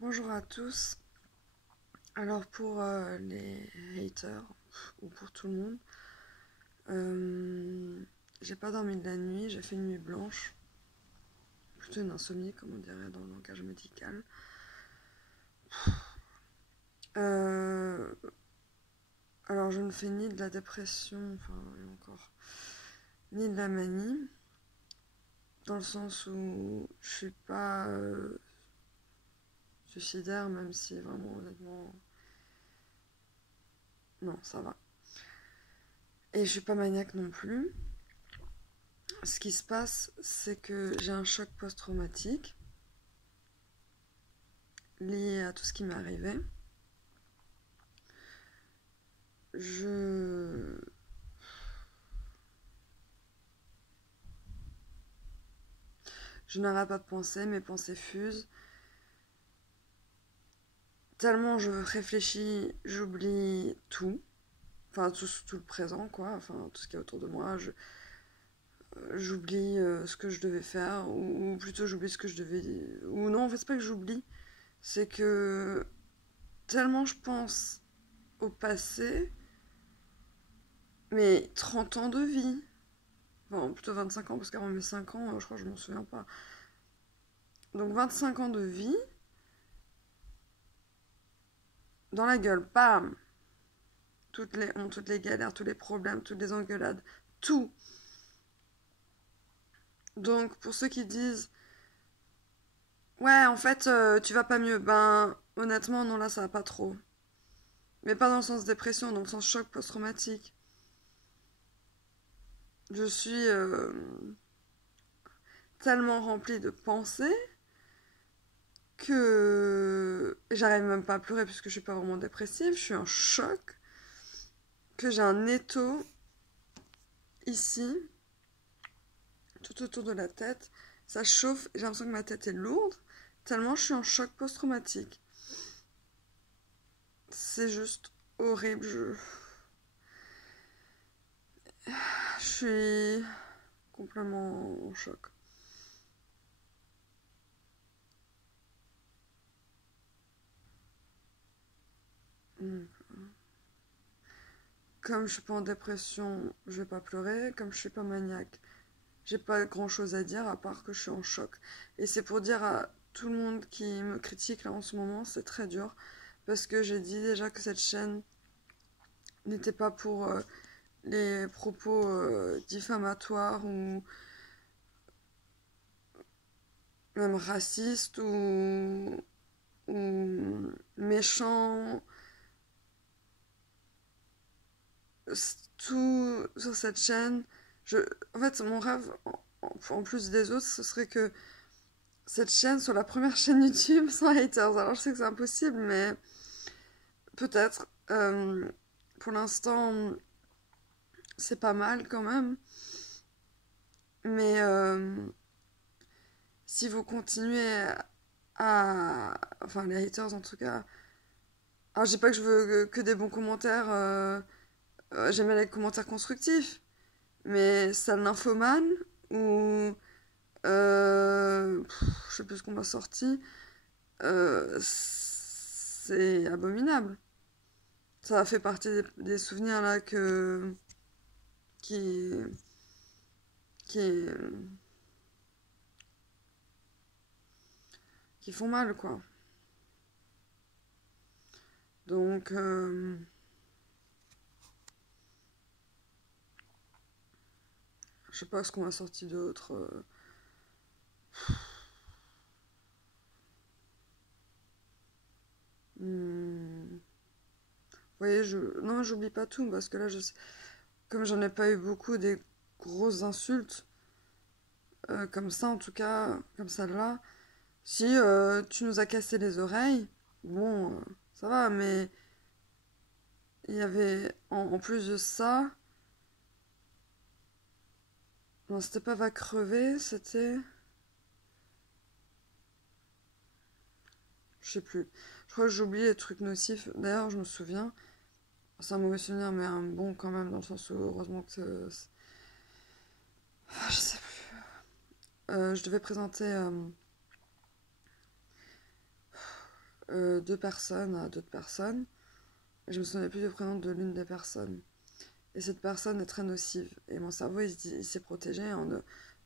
Bonjour à tous. Alors pour les haters ou pour tout le monde, euh, j'ai pas dormi de la nuit, j'ai fait une nuit blanche, plutôt une insomnie comme on dirait dans le langage médical. Euh, alors je ne fais ni de la dépression, enfin et encore, ni de la manie, dans le sens où je suis pas suicidaire, même si vraiment honnêtement, non ça va. Et je suis pas maniaque non plus. Ce qui se passe, c'est que j'ai un choc post-traumatique lié à tout ce qui m'est arrivé. Je, je n'arrête pas de penser, mes pensées fusent. Tellement je réfléchis, j'oublie tout. Enfin, tout le présent, quoi. Enfin, tout ce qu'il y a autour de moi. J'oublie ce que je devais faire. Ou plutôt, j'oublie ce que je devais. Ou non, en fait, c'est pas que j'oublie. C'est que tellement je pense au passé, mais 30 ans de vie. Enfin, plutôt 25 ans, parce qu'avant mes 5 ans, je crois que je m'en souviens pas. Donc 25 ans de vie, dans la gueule, bam. Toutes les hontes, toutes les galères, tous les problèmes, toutes les engueulades, tout. Donc pour ceux qui disent ouais en fait tu vas pas mieux, ben honnêtement non là ça va pas trop. Mais pas dans le sens dépression, dans le sens choc post-traumatique. Je suis tellement remplie de pensées que j'arrive même pas à pleurer puisque je suis pas vraiment dépressive, je suis en choc, que j'ai un étau ici, tout autour de la tête, ça chauffe, j'ai l'impression que ma tête est lourde, tellement je suis en choc post-traumatique. C'est juste horrible, je suis complètement en choc. Comme je suis pas en dépression, je vais pas pleurer. Comme je suis pas maniaque, j'ai pas grand chose à dire à part que je suis en choc. Et c'est pour dire à tout le monde qui me critique là en ce moment, c'est très dur. Parce que j'ai dit déjà que cette chaîne n'était pas pour les propos diffamatoires ou même racistes ou méchants. Tout sur cette chaîne. Je, en fait, mon rêve, en plus des autres, ce serait que cette chaîne soit la première chaîne YouTube sans haters. Alors je sais que c'est impossible, mais peut-être. Pour l'instant, c'est pas mal quand même. Mais si vous continuez Enfin, les haters en tout cas. Alors je dis pas que je veux que des bons commentaires. J'aime bien les commentaires constructifs. Mais sale nymphomane ou je sais plus ce qu'on m'a sorti. C'est abominable. Ça a fait partie des souvenirs là qui qui qui font mal quoi. Donc je sais pas ce qu'on m'a sorti d'autre. Hmm. Vous voyez, non, j'oublie pas tout parce que là, comme j'en ai pas eu beaucoup des grosses insultes, comme ça en tout cas, comme celle-là, si tu nous as cassé les oreilles, bon, ça va, mais il y avait en plus de ça, non, c'était pas va crever, c'était. Je sais plus. Je crois que j'oublie les trucs nocifs. D'ailleurs, je me souviens, c'est un mauvais souvenir, mais un bon quand même, dans le sens où heureusement que. Je sais plus. Je devais présenter deux personnes à d'autres personnes. Et je me souvenais plus du prénom de l'une des personnes. Et cette personne est très nocive. Et mon cerveau, il s'est protégé en ne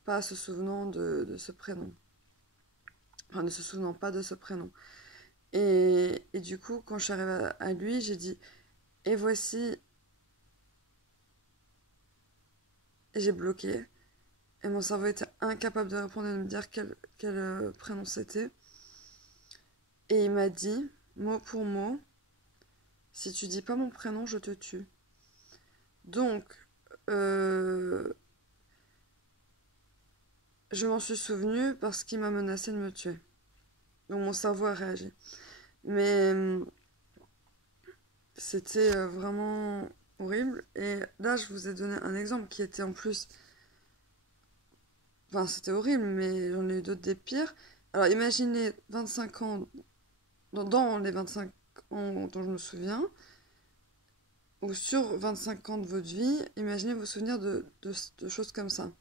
pas se souvenant de ce prénom. Enfin, ne se souvenant pas de ce prénom. Et du coup, quand je suis arrivée à lui, j'ai dit, et voici, et j'ai bloqué. Et mon cerveau était incapable de répondre et de me dire quel prénom c'était. Et il m'a dit, mot pour mot, si tu dis pas mon prénom, je te tue. Donc, je m'en suis souvenue parce qu'il m'a menacé de me tuer. Donc mon cerveau a réagi. Mais c'était vraiment horrible. Et là, je vous ai donné un exemple qui était en plus... Enfin, c'était horrible, mais j'en ai eu d'autres des pires. Alors, imaginez 25 ans, dans les 25 ans dont je me souviens, ou sur 25 ans de votre vie, imaginez vos souvenirs de choses comme ça.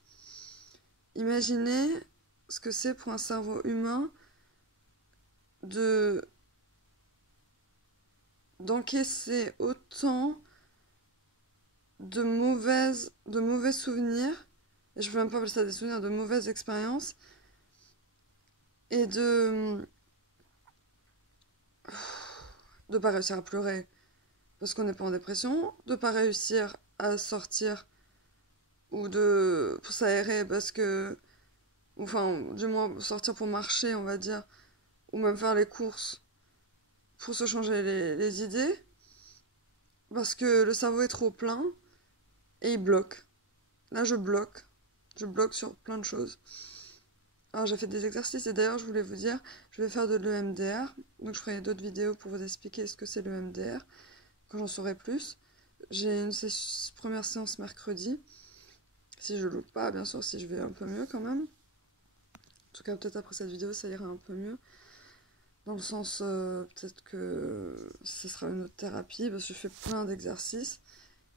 Imaginez ce que c'est pour un cerveau humain d'encaisser autant de mauvais souvenirs, et je peux même pas appeler ça des souvenirs, de mauvaises expériences, et de pas réussir à pleurer parce qu'on n'est pas en dépression, de pas réussir à sortir ou pour s'aérer parce que, enfin, du moins sortir pour marcher, on va dire, ou même faire les courses pour se changer les idées, parce que le cerveau est trop plein et il bloque. Là, je bloque. Je bloque sur plein de choses. Alors, j'ai fait des exercices et d'ailleurs, je voulais vous dire, je vais faire de l'EMDR. Donc, je ferai d'autres vidéos pour vous expliquer ce que c'est l'EMDR quand j'en saurai plus. J'ai une première séance mercredi. Si je loupe pas, bien sûr, si je vais un peu mieux quand même. En tout cas, peut-être après cette vidéo, ça ira un peu mieux. Dans le sens, peut-être que ce sera une autre thérapie, parce que je fais plein d'exercices.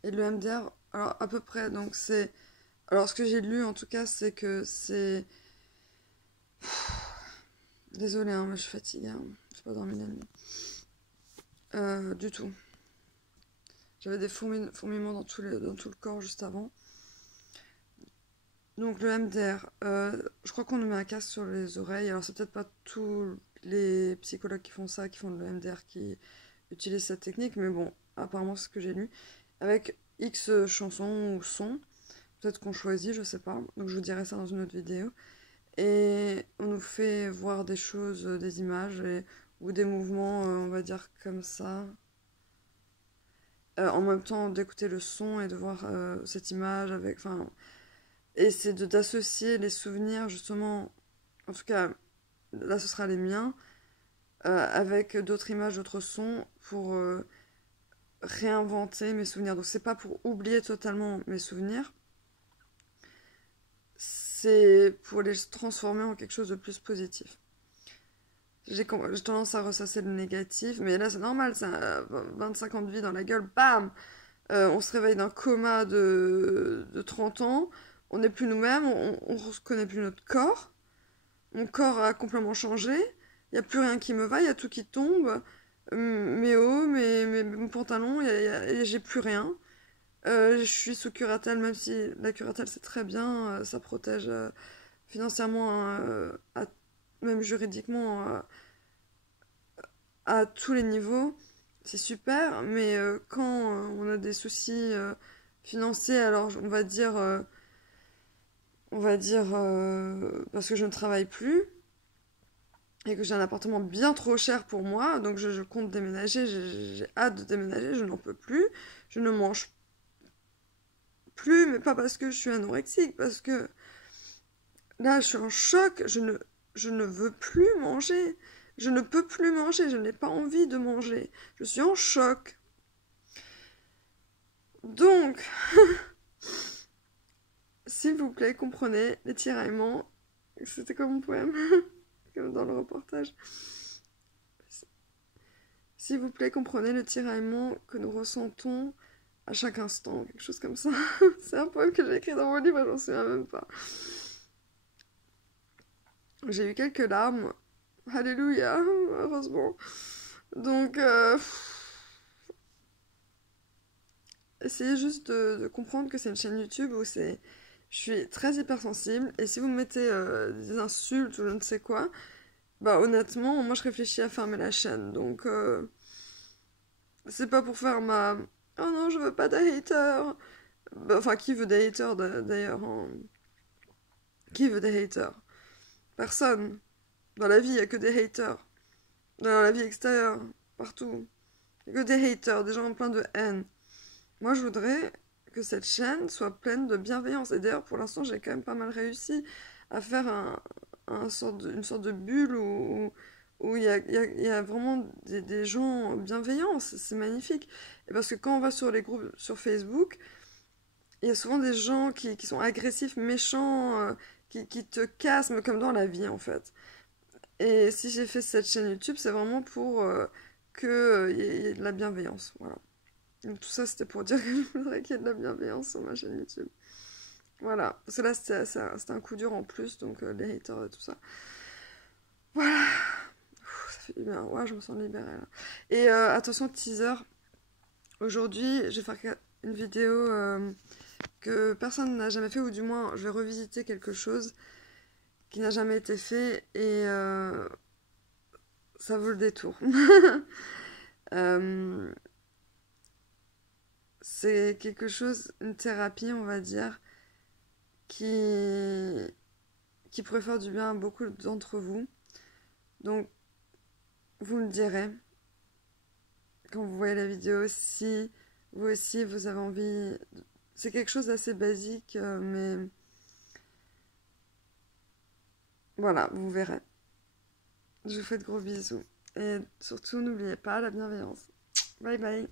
Et le MDR, alors à peu près, donc c'est... Alors ce que j'ai lu en tout cas, c'est que c'est... Désolée, hein, mais je suis fatiguée, hein. Je n'ai pas dormi la nuit. Du tout. J'avais des fourmillements dans tout le corps juste avant. Donc le MDR, je crois qu'on nous met un casque sur les oreilles. Alors c'est peut-être pas tous les psychologues qui font ça, qui font le MDR, qui utilisent cette technique, mais bon, apparemment c'est ce que j'ai lu. Avec X chansons ou sons, peut-être qu'on choisit, je sais pas. Donc je vous dirai ça dans une autre vidéo. Et on nous fait voir des choses, des images ou des mouvements, on va dire comme ça. En même temps d'écouter le son et de voir cette image avec... Enfin, et c'est d'associer les souvenirs, justement, en tout cas, là ce sera les miens, avec d'autres images, d'autres sons, pour réinventer mes souvenirs. Donc c'est pas pour oublier totalement mes souvenirs, c'est pour les transformer en quelque chose de plus positif. J'ai tendance à ressasser le négatif, mais là c'est normal, c'est 25 ans de vie dans la gueule, bam, on se réveille d'un coma de 30 ans, on n'est plus nous-mêmes, on ne reconnaît plus notre corps, mon corps a complètement changé, il n'y a plus rien qui me va, il y a tout qui tombe, mes hauts, mes pantalons, j'ai plus rien. Je suis sous curatelle, même si la curatelle c'est très bien, ça protège financièrement, même juridiquement, à tous les niveaux, c'est super, mais quand on a des soucis financiers, alors on va dire parce que je ne travaille plus et que j'ai un appartement bien trop cher pour moi, donc je compte déménager, j'ai hâte de déménager, je n'en peux plus, je ne mange plus, mais pas parce que je suis anorexique, parce que là je suis en choc, je ne veux plus manger, je ne peux plus manger, je n'ai pas envie de manger, je suis en choc. Donc, s'il vous plaît, comprenez les tiraillements. C'était comme mon poème, comme dans le reportage. S'il vous plaît, comprenez le tiraillement que nous ressentons à chaque instant, quelque chose comme ça. C'est un poème que j'ai écrit dans mon livre, j'en souviens même pas. J'ai eu quelques larmes. Alléluia, heureusement. Donc, essayez juste de comprendre que c'est une chaîne YouTube où c'est... Je suis très hypersensible, et si vous me mettez des insultes ou je ne sais quoi, bah honnêtement, moi je réfléchis à fermer la chaîne. Donc, c'est pas pour faire ma... Oh non, je veux pas de haters. Bah, enfin, qui veut des haters d'ailleurs, hein. Qui veut des haters? Personne. Dans la vie, il y a que des haters. Dans la vie extérieure, partout. Il y a que des haters, des gens pleins de haine. Moi, je voudrais que cette chaîne soit pleine de bienveillance. Et d'ailleurs, pour l'instant, j'ai quand même pas mal réussi à faire une sorte de bulle où il y a vraiment des gens bienveillants. C'est magnifique. Et parce que quand on va sur les groupes sur Facebook, il y a souvent des gens qui sont agressifs, méchants, qui te cassent, mais comme dans la vie, en fait. Et si j'ai fait cette chaîne YouTube, c'est vraiment pour que y ait de la bienveillance. Voilà. Donc, tout ça, c'était pour dire que je voudrais qu'il y ait de la bienveillance sur ma chaîne YouTube. Voilà. Parce que là, c'était un coup dur en plus, donc les haters et tout ça. Voilà. Ouh, ça fait du bien. Ouais, je me sens libérée là. Et attention, teaser. Aujourd'hui, je vais faire une vidéo que personne n'a jamais fait, ou du moins, je vais revisiter quelque chose qui n'a jamais été fait, et ça vaut le détour. Euh, c'est quelque chose, une thérapie, on va dire, qui, qui pourrait faire du bien à beaucoup d'entre vous. Donc, vous me direz, quand vous voyez la vidéo, si vous aussi vous avez envie. C'est quelque chose d'assez basique, mais voilà, vous verrez. Je vous fais de gros bisous. Et surtout, n'oubliez pas la bienveillance. Bye bye.